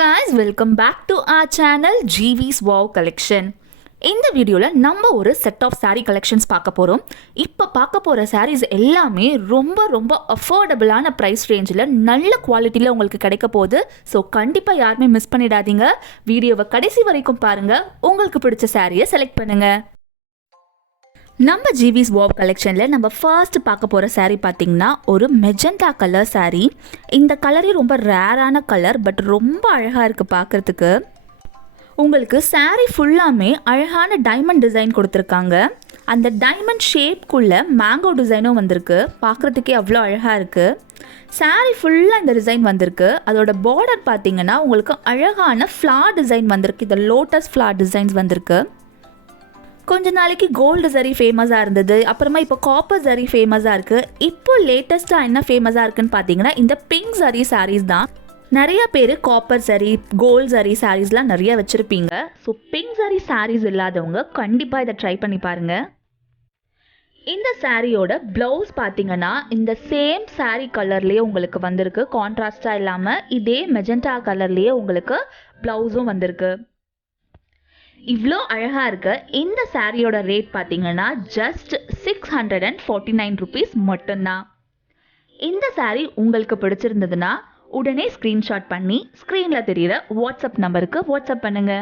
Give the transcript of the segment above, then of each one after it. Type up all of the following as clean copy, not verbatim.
guys, welcome back to our channel GV's Wow Collection. இந்த வீடியோவில் நம்ம ஒரு செட் ஆஃப் saree கலெக்ஷன்ஸ் பார்க்க போகிறோம். இப்போ பார்க்க போகிற sarees எல்லாமே ரொம்ப அஃபோர்டபுளான ப்ரைஸ் ரேஞ்சில் நல்ல குவாலிட்டியில் உங்களுக்கு கிடைக்க போகுது. ஸோ கண்டிப்பாக யாருமே மிஸ் பண்ணிடாதீங்க. வீடியோவை கடைசி வரைக்கும் பாருங்கள். உங்களுக்கு பிடிச்ச சாரியை செலக்ட் பண்ணுங்கள். நம்ம ஜிவிஸ் வாவ் கலெக்ஷனில் நம்ம ஃபர்ஸ்ட் பார்க்க போகிற saree பார்த்திங்கன்னா ஒரு மெஜந்தா கலர் saree. இந்த கலரே ரொம்ப ரேரான கலர், பட் ரொம்ப அழகாக இருக்குது பார்க்குறதுக்கு. உங்களுக்கு saree ஃபுல்லாமே அழகான டைமண்ட் டிசைன் கொடுத்துருக்காங்க. அந்த டைமண்ட் ஷேப்குள்ளே மேங்கோ டிசைனும் வந்திருக்கு. பார்க்குறதுக்கே அவ்வளோ அழகாக இருக்குது. saree ஃபுல்லாக இந்த டிசைன் வந்திருக்கு. அதோட பார்டர் பார்த்திங்கன்னா உங்களுக்கு அழகான ஃப்ளார் டிசைன் வந்திருக்கு. இந்த லோட்டஸ் ஃப்ளார் டிசைன்ஸ் வந்திருக்கு. கொஞ்ச நாளைக்கு கோல்டு சரி ஃபேமஸாக இருந்தது, அப்புறமா இப்போ காப்பர் சரி ஃபேமஸாக இருக்குது. இப்போ லேட்டஸ்ட்டாக என்ன ஃபேமஸாக இருக்குன்னு பார்த்தீங்கன்னா இந்த பிங்க் சரி சாரீஸ் தான். நிறைய பேர் காப்பர் சரி, கோல்டு சரி சாரீஸ்லாம் நிறைய வச்சுருப்பீங்க. ஸோ பிங்க் சரி சாரீஸ் இல்லாதவங்க கண்டிப்பாக இதை ட்ரை பண்ணி பாருங்கள். இந்த சாரியோட ப்ளவுஸ் பார்த்தீங்கன்னா இந்த சேம் சாரீ கலர்லேயே உங்களுக்கு வந்திருக்கு. கான்ட்ராஸ்டாக இல்லாமல் இதே மெஜெண்டா கலர்லேயே உங்களுக்கு ப்ளவுஸும் வந்திருக்கு. இவ்வளோ அழகாக இருக்க இந்த சாரியோட ரேட் பார்த்தீங்கன்னா ஜஸ்ட் 649 rupees மட்டும்தான். இந்த சாரீ உங்களுக்கு பிடிச்சிருந்ததுன்னா உடனே ஸ்க்ரீன்ஷாட் பண்ணி ஸ்க்ரீனில் தெரிகிற வாட்ஸ்அப் நம்பருக்கு வாட்ஸ்அப் பண்ணுங்க.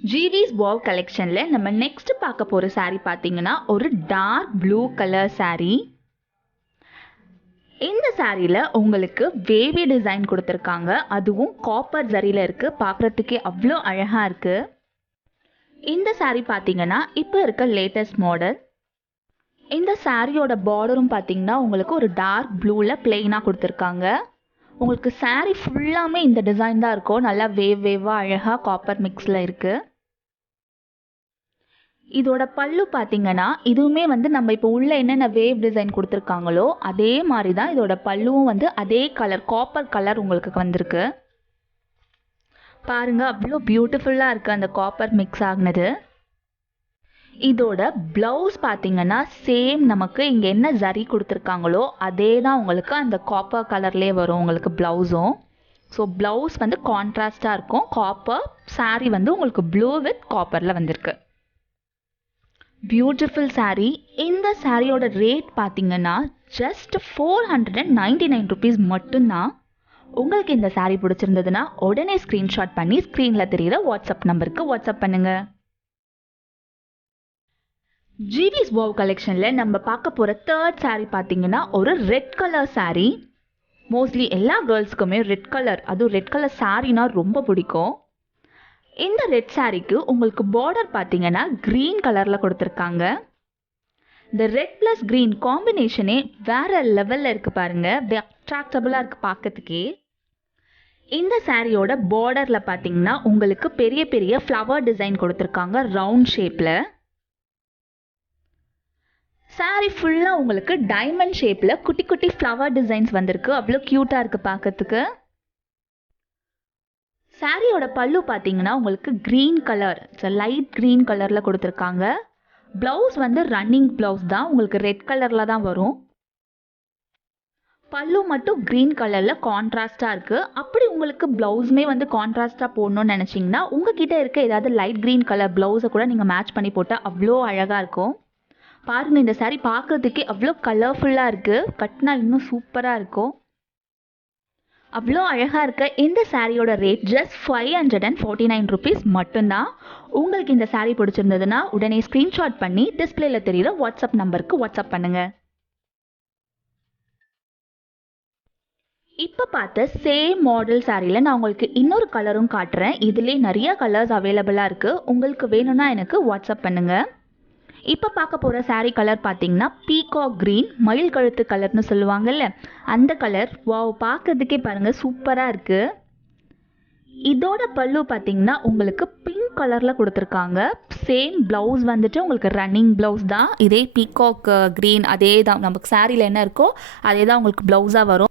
ஜிவிஸ் வாவ் கலெக்ஷனில் நம்ம நெக்ஸ்ட் பார்க்க போகிற சாரீ பார்த்தீங்கன்னா ஒரு டார்க் ப்ளூ கலர் சாரீ. இந்த சாரியில் உங்களுக்கு வேவி டிசைன் கொடுத்துருக்காங்க. அதுவும் காப்பர் ஜரியில் இருக்குது. பார்க்குறதுக்கே அவ்வளோ அழகாக இருக்குது. இந்த சாரீ பார்த்தீங்கன்னா இப்போ இருக்க லேட்டஸ்ட் மாடல். இந்த சாரியோட பார்டரும் பார்த்தீங்கன்னா உங்களுக்கு ஒரு டார்க் ப்ளூவில் பிளெயினாக கொடுத்துருக்காங்க. உங்களுக்கு சாரீ ஃபுல்லாமே இந்த டிசைன் தான் இருக்கும். நல்லா வேவாக அழகாக காப்பர் மிக்ஸில் இருக்குது. இதோட பல்லு பார்த்தீங்கன்னா இதுவுமே நம்ம இப்போ உள்ள என்னென்ன வேவ் டிசைன் கொடுத்துருக்காங்களோ அதே மாதிரி தான் இதோட பல்லுவும் அதே கலர் காப்பர் கலர் உங்களுக்கு வந்திருக்கு. பாருங்க, அவ்வளோ பியூட்டிஃபுல்லாக இருக்குது அந்த காப்பர் மிக்ஸ் ஆகினது. இதோட ப்ளவுஸ் பார்த்தீங்கன்னா சேம் நமக்கு இங்கே என்ன ஜரி கொடுத்துருக்காங்களோ அதே தான் உங்களுக்கு அந்த காப்பர் கலர்லேயே வரும் உங்களுக்கு ப்ளவுஸும். ஸோ ப்ளவுஸ் கான்ட்ராஸ்டாக இருக்கும். காப்பர் சாரீ உங்களுக்கு ப்ளூ வித் காப்பரில் வந்திருக்கு. பியூட்டிஃபுல் சாரீ. இந்த சாரியோட ரேட் பார்த்தீங்கன்னா ஜஸ்ட் 499 rupees மட்டும்தான். உங்களுக்கு இந்த சாரீ பிடிச்சிருந்ததுன்னா உடனே ஸ்க்ரீன்ஷாட் பண்ணி ஸ்க்ரீனில் தெரிகிற வாட்ஸ்அப் நம்பருக்கு வாட்ஸ்அப் பண்ணுங்க. ஜிவிஸ் வாவ் கலெக்ஷனில் நம்ம பார்க்க போகிற தேர்ட் சாரீ பார்த்தீங்கன்னா ஒரு ரெட் கலர் சாரீ. மோஸ்ட்லி எல்லா கேர்ள்ஸ்க்குமே ரெட் கலர், அதுவும் ரெட் கலர் சாரீனா ரொம்ப பிடிக்கும். இந்த ரெட் சாரீக்கு உங்களுக்கு பார்டர் பார்த்தீங்கன்னா க்ரீன் கலரில் கொடுத்துருக்காங்க. இந்த ரெட் ப்ளஸ் க்ரீன் காம்பினேஷனே வேற லெவலில் இருக்குது பாருங்கள். அப்படியே அட்ராக்டபுளாக இருக்குது பார்க்கறதுக்கே. இந்த சாரியோட பார்டரில் பார்த்தீங்கன்னா உங்களுக்கு பெரிய பெரிய ஃப்ளவர் டிசைன் கொடுத்துருக்காங்க ரவுண்ட் ஷேப்பில். சாரீ ஃபுல்லாக உங்களுக்கு டைமண்ட் ஷேப்பில் குட்டி குட்டி ஃப்ளவர் டிசைன்ஸ் வந்திருக்கு. அவ்வளோ க்யூட்டாக இருக்குது பார்க்கறதுக்கு. சாரியோட பல்லு பார்த்தீங்கன்னா உங்களுக்கு க்ரீன் கலர், லைட் க்ரீன் கலரில் கொடுத்துருக்காங்க. ப்ளவுஸ் ரன்னிங் ப்ளவுஸ் தான், உங்களுக்கு ரெட் கலரில் தான் வரும். பல்லு மட்டும் க்ரீன் கலரில் கான்ட்ராஸ்டாக இருக்குது. அப்படி உங்களுக்கு ப்ளவுஸுமே கான்ட்ராஸ்டாக போடணும்னு நினச்சிங்கன்னா உங்ககிட்ட இருக்க ஏதாவது லைட் க்ரீன் கலர் ப்ளவுஸை கூட நீங்கள் மேட்ச் பண்ணி போட்டால் அவ்வளோ அழகாக இருக்கும். பாருங்கள், இந்த சாரீ பார்க்குறதுக்கே அவ்வளோ கலர்ஃபுல்லாக இருக்குது. கட்டினா இன்னும் சூப்பராக இருக்கும். அவ்வளோ அழகாக இருக்க இந்த சாரியோட ரேட் ஜஸ்ட் 549 rupees மட்டும்தான். உங்களுக்கு இந்த சாரீ பிடிச்சிருந்ததுன்னா உடனே ஸ்க்ரீன்ஷாட் பண்ணி டிஸ்பிளேல தெரிகிற வாட்ஸ்அப் நம்பருக்கு வாட்ஸ்அப் பண்ணுங்க. இப்போ பார்த்த சேம் மாடல் சாரியில் நான் உங்களுக்கு இன்னொரு கலரும் காட்டுறேன். இதுலேயே நிறைய கலர்ஸ் அவைலபிளாக இருக்குது. உங்களுக்கு வேணும்னா எனக்கு வாட்ஸ்அப் பண்ணுங்கள். இப்போ பார்க்க போகிற சாரீ கலர் பார்த்தீங்கன்னா பீகாக் க்ரீன், மயில் கழுத்து கலர்னு சொல்லுவாங்கல்ல அந்த கலர். வாவ், பார்க்கறதுக்கே பாருங்கள் சூப்பராக இருக்குது. இதோட பல்லு பார்த்தீங்கன்னா உங்களுக்கு பிங்க் கலரில் கொடுத்துருக்காங்க. சேம் ப்ளவுஸ் உங்களுக்கு ரன்னிங் ப்ளவுஸ் தான். இதே பீகாக் க்ரீன் அதே தான் நமக்கு சாரியில் என்ன இருக்கோ அதே தான் உங்களுக்கு ப்ளவுஸாக வரும்.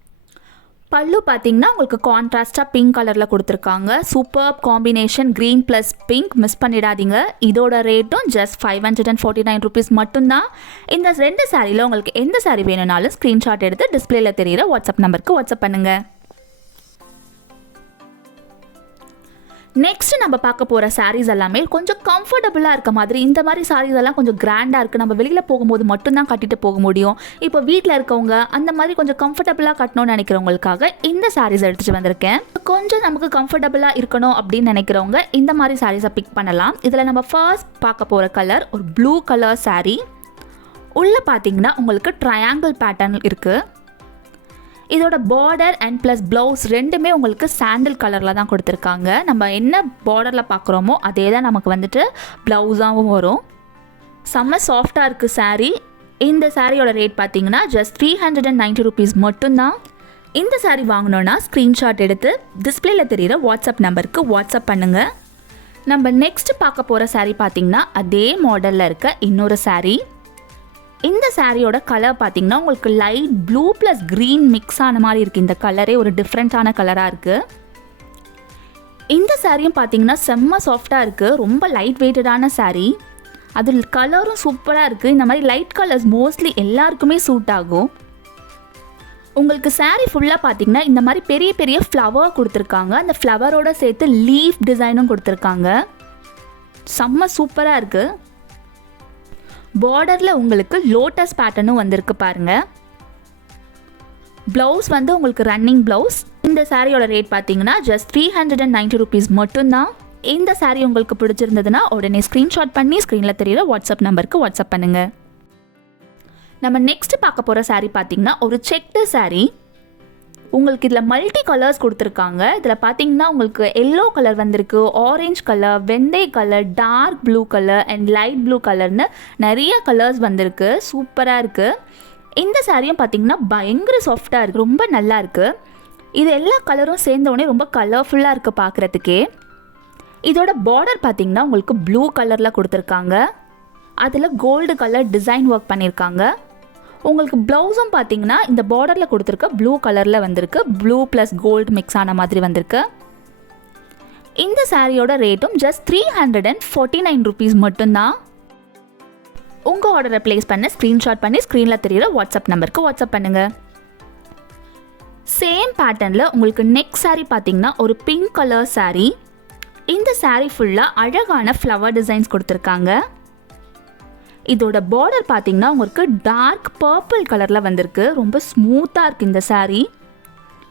பல்லு பார்த்தீங்கன்னா உங்களுக்கு கான்ட்ராஸ்டாக பிங்க் கலரில் கொடுத்துருக்காங்க. Super combination green plus pink, miss பண்ணிடாதீங்க. இதோட ரேட்டும் ஜஸ்ட் 549 rupees மட்டும்தான். இந்த ரெண்டு சாரியில் உங்களுக்கு எந்த சாரீ வேணும்னாலும் ஸ்க்ரீன்ஷாட் எடுத்து டிஸ்பிளேல தெரிகிற வாட்ஸ்அப் நம்பருக்கு வாட்ஸ்அப் பண்ணுங்கள். நெக்ஸ்ட் நம்ம பார்க்க போகிற சாரீஸ் எல்லாமே கொஞ்சம் கம்ஃபர்டபுளாக இருக்க மாதிரி. இந்த மாதிரி சாரீஸ் எல்லாம் கொஞ்சம் கிராண்டாக இருக்குது, நம்ம வெளியில் போகும்போது மட்டும்தான் கட்டிட்டு போக முடியும். இப்போ வீட்டில் இருக்கவங்க அந்த மாதிரி கொஞ்சம் கம்ஃபர்டபுளாக கட்டணும்னு நினைக்கிறவங்களுக்காக இந்த சாரீஸ் எடுத்துகிட்டு வந்திருக்கேன். கொஞ்சம் நமக்கு கம்ஃபர்டபுளாக இருக்கணும் அப்படின்னு நினைக்கிறவங்க இந்த மாதிரி சாரீஸை பிக் பண்ணலாம். இதில் நம்ம ஃபர்ஸ்ட் பார்க்க போகிற கலர் ஒரு ப்ளூ கலர் சாரீ. உள்ளே பார்த்தீங்கன்னா உங்களுக்கு ட்ரையாங்கிள் பேட்டர்ன் இருக்குது. இதோட பார்டர் அண்ட் ப்ளஸ் ப்ளவுஸ் ரெண்டுமே உங்களுக்கு சாண்டில் கலரில் தான் கொடுத்துருக்காங்க. நம்ம என்ன பார்டரில் பார்க்குறோமோ அதே தான் நமக்கு வந்துட்டு ப்ளவுஸாகவும் வரும். செம்ம சாஃப்டாக இருக்குது சாரீ. இந்த சாரியோட ரேட் பார்த்தீங்கன்னா ஜஸ்ட் 390 rupees மட்டும்தான். இந்த சாரீ வாங்கணுன்னா ஸ்க்ரீன்ஷாட் எடுத்து டிஸ்பிளேயில் தெரிகிற வாட்ஸ்அப் நம்பருக்கு வாட்ஸ்அப் பண்ணுங்கள். நம்ம நெக்ஸ்ட் பார்க்க போகிற சாரீ பார்த்தீங்கன்னா அதே மாடலில் இருக்க இன்னொரு சாரீ. இந்த சாரியோட கலர் பார்த்தீங்கன்னா உங்களுக்கு light blue plus green mix ஆன மாதிரி இருக்குது. இந்த கலரே ஒரு டிஃப்ரெண்ட்டான கலராக இருக்குது. இந்த சாரியும் பார்த்தீங்கன்னா செம்ம சாஃப்டாக இருக்குது, ரொம்ப லைட் வெயிட்டடான சாரீ. அது கலரும் சூப்பராக இருக்குது. இந்த மாதிரி லைட் கலர்ஸ் மோஸ்ட்லி எல்லாருக்குமே சூட் ஆகும். உங்களுக்கு சாரீ ஃபுல்லாக பார்த்தீங்கன்னா இந்த மாதிரி பெரிய பெரிய ஃப்ளவர் கொடுத்துருக்காங்க. அந்த ஃப்ளவரோடு சேர்த்து லீஃப் டிசைனும் கொடுத்துருக்காங்க. செம்ம சூப்பராக இருக்குது. பார்டரில் உங்களுக்கு லோட்டஸ் பேட்டர்னும் வந்திருக்கு பாருங்கள். ப்ளவுஸ் வந்து உங்களுக்கு ரன்னிங் ப்ளவுஸ். இந்த சாரியோட ரேட் பார்த்தீங்கன்னா ஜஸ்ட் 390 rupees மட்டும்தான். இந்த சாரீ உங்களுக்கு பிடிச்சிருந்ததுன்னா உடனே ஸ்க்ரீன்ஷாட் பண்ணி ஸ்க்ரீனில் தெரியுற வாட்ஸ்அப் நம்பருக்கு வாட்ஸ்அப் பண்ணுங்கள். நம்ம நெக்ஸ்ட் பார்க்க போகிற சாரீ பார்த்தீங்கன்னா ஒரு செக்டு சாரீ. உங்களுக்கு இதில் மல்டி கலர்ஸ் கொடுத்துருக்காங்க. இதில் பார்த்தீங்கன்னா உங்களுக்கு எல்லோ கலர் வந்திருக்கு, ஆரஞ்ச் கலர், வெந்தய colour, dark blue colour and light blue கலர்னு நிறைய கலர்ஸ் வந்திருக்கு. சூப்பராக இருக்குது. இந்த சாரியும் பார்த்தீங்கன்னா பயங்கர சாஃப்டாக இருக்குது, ரொம்ப நல்லா இருக்குது. இது எல்லா கலரும் சேர்ந்தோடனே ரொம்ப கலர்ஃபுல்லாக இருக்குது பார்க்குறதுக்கே. இதோட பார்டர் பார்த்தீங்கன்னா உங்களுக்கு ப்ளூ கலரில் கொடுத்துருக்காங்க. அதில் கோல்டு கலர் டிசைன் ஒர்க் பண்ணியிருக்காங்க. உங்களுக்கு ப்ளவுஸும் பார்த்தீங்கன்னா இந்த பார்டரில் கொடுத்துருக்க ப்ளூ கலரில் வந்திருக்கு, ப்ளூ ப்ளஸ் கோல்டு மிக்ஸ் ஆன மாதிரி வந்திருக்கு. இந்த சாரியோட ரேட்டும் ஜஸ்ட் 349 rupees மட்டும்தான். உங்கள் ஆர்டரை ப்ளேஸ் பண்ண ஸ்க்ரீன்ஷாட் பண்ணி ஸ்க்ரீனில் தெரியுற வாட்ஸ்அப் நம்பருக்கு வாட்ஸ்அப் பண்ணுங்கள். சேம் பேட்டர்னில் உங்களுக்கு நெக்ஸ்ட் சாரீ பார்த்தீங்கன்னா ஒரு பிங்க் கலர் சாரீ. இந்த சாரீ ஃபுல்லாக அழகான ஃப்ளவர் டிசைன்ஸ் கொடுத்துருக்காங்க. இதோட பார்டர் பார்த்தீங்கன்னா உங்களுக்கு டார்க் பர்பிள் கலரில் வந்திருக்கு, ரொம்ப ஸ்மூத்தாக இருக்குது இந்த சாரீ.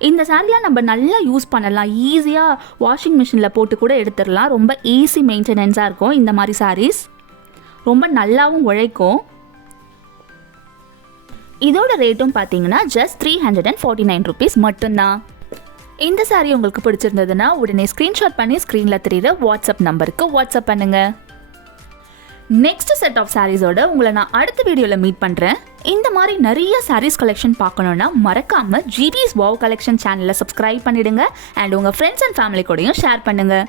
இந்த சாரீலாம் நம்ம நல்லா யூஸ் பண்ணலாம், ஈஸியாக வாஷிங் மிஷினில் போட்டு கூட எடுத்துடலாம். ரொம்ப ஈஸி மெயின்டெனன்ஸாக இருக்கும் இந்த மாதிரி சாரீஸ், ரொம்ப நல்லாவும் உழைக்கும். இதோட ரேட்டும் பார்த்தீங்கன்னா ஜஸ்ட் 349 rupees மட்டும்தான். இந்த சாரீ உங்களுக்கு பிடிச்சிருந்ததுன்னா உடனே ஸ்க்ரீன்ஷாட் பண்ணி ஸ்க்ரீனில் தெரியுற வாட்ஸ்அப் நம்பருக்கு வாட்ஸ்அப் பண்ணுங்கள். நெக்ஸ்ட் செட் ஆஃப் சாரீஸோட உங்களை நான் அடுத்த வீடியோவில் மீட் பண்ணுறேன். இந்த மாதிரி நிறைய சாரீஸ் கலெக்ஷன் பார்க்கணுன்னா மறக்காமல் ஜிவிஸ் வாவ் கலெக்ஷன் சேனலை சப்ஸ்கிரைப் பண்ணிடுங்க அண்ட் உங்கள் ஃப்ரெண்ட்ஸ் அண்ட் ஃபேமிலி கூடயும் ஷேர் பண்ணுங்கள்.